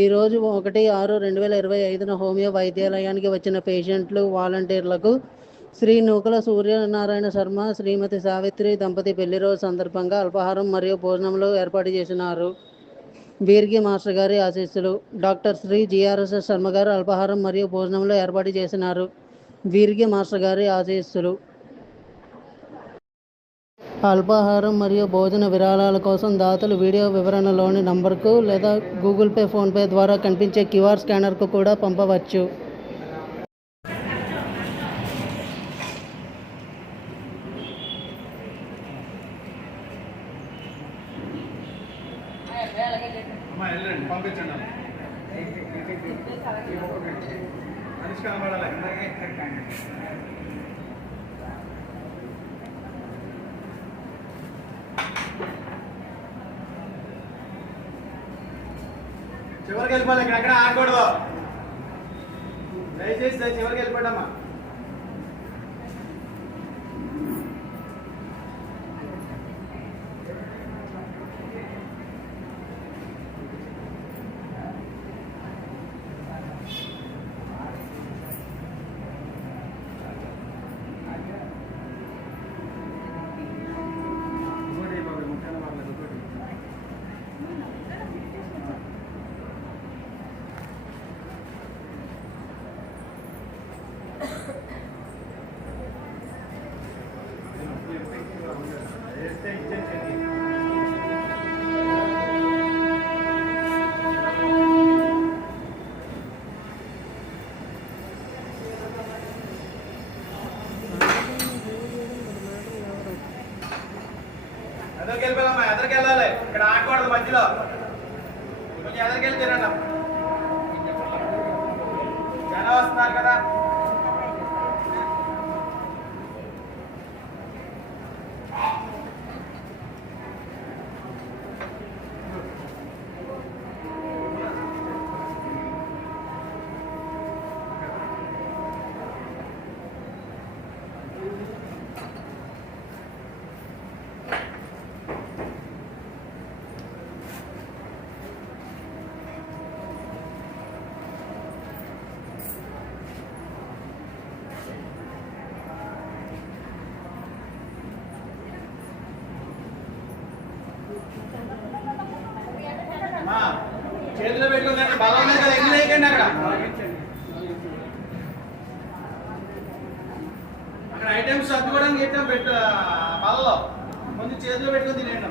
ఈరోజు 1/6/2025న హోమియో వైద్యాలయానికి వచ్చిన పేషెంట్లు, వాలంటీర్లకు శ్రీ నూకల సూర్యనారాయణ శర్మ, శ్రీమతి సావిత్రి దంపతి పెళ్లిరోజు సందర్భంగా అల్పాహారం మరియు భోజనంలో ఏర్పాటు చేసినారు. వీరికి మాస్టర్ గారి ఆశీస్సులు. డాక్టర్ శ్రీ జిఆర్ఎస్ఎస్ శర్మ గారు అల్పాహారం మరియు భోజనంలో ఏర్పాటు చేసినారు. వీరికి మాస్టర్ గారి ఆశీస్సులు. అల్పాహారం మరియు భోజన విరాళాల కోసం దాతలు వీడియో వివరణలోని నంబర్కు లేదా గూగుల్ పే, ఫోన్పే ద్వారా కనిపించే క్యూఆర్ స్కానర్కు కూడా పంపవచ్చు. చివరికి వెళ్ళిపోవాలి, ఇక్కడ ఆగకూడదు. దయచేసి చివరికి వెళ్ళిపోడమ్మా. ఎదరికి వెళ్ళిపోయామ్మా, ఎదరికి వెళ్ళాలి. ఇక్కడ ఆగకూడదు మధ్యలో. కొంచెం ఎదరికి వెళ్ళి తినండి. జనం వస్తున్నారు కదా. చేతిలో పెట్టుకుందండి, బలం ఉంది కదా, ఎన్ని లేకండి అక్కడ ఐటమ్స్ సర్దుకోవడానికి ఏం పెట్టు బలలో ముందు చేతిలో పెట్టుకుని తినేయండి.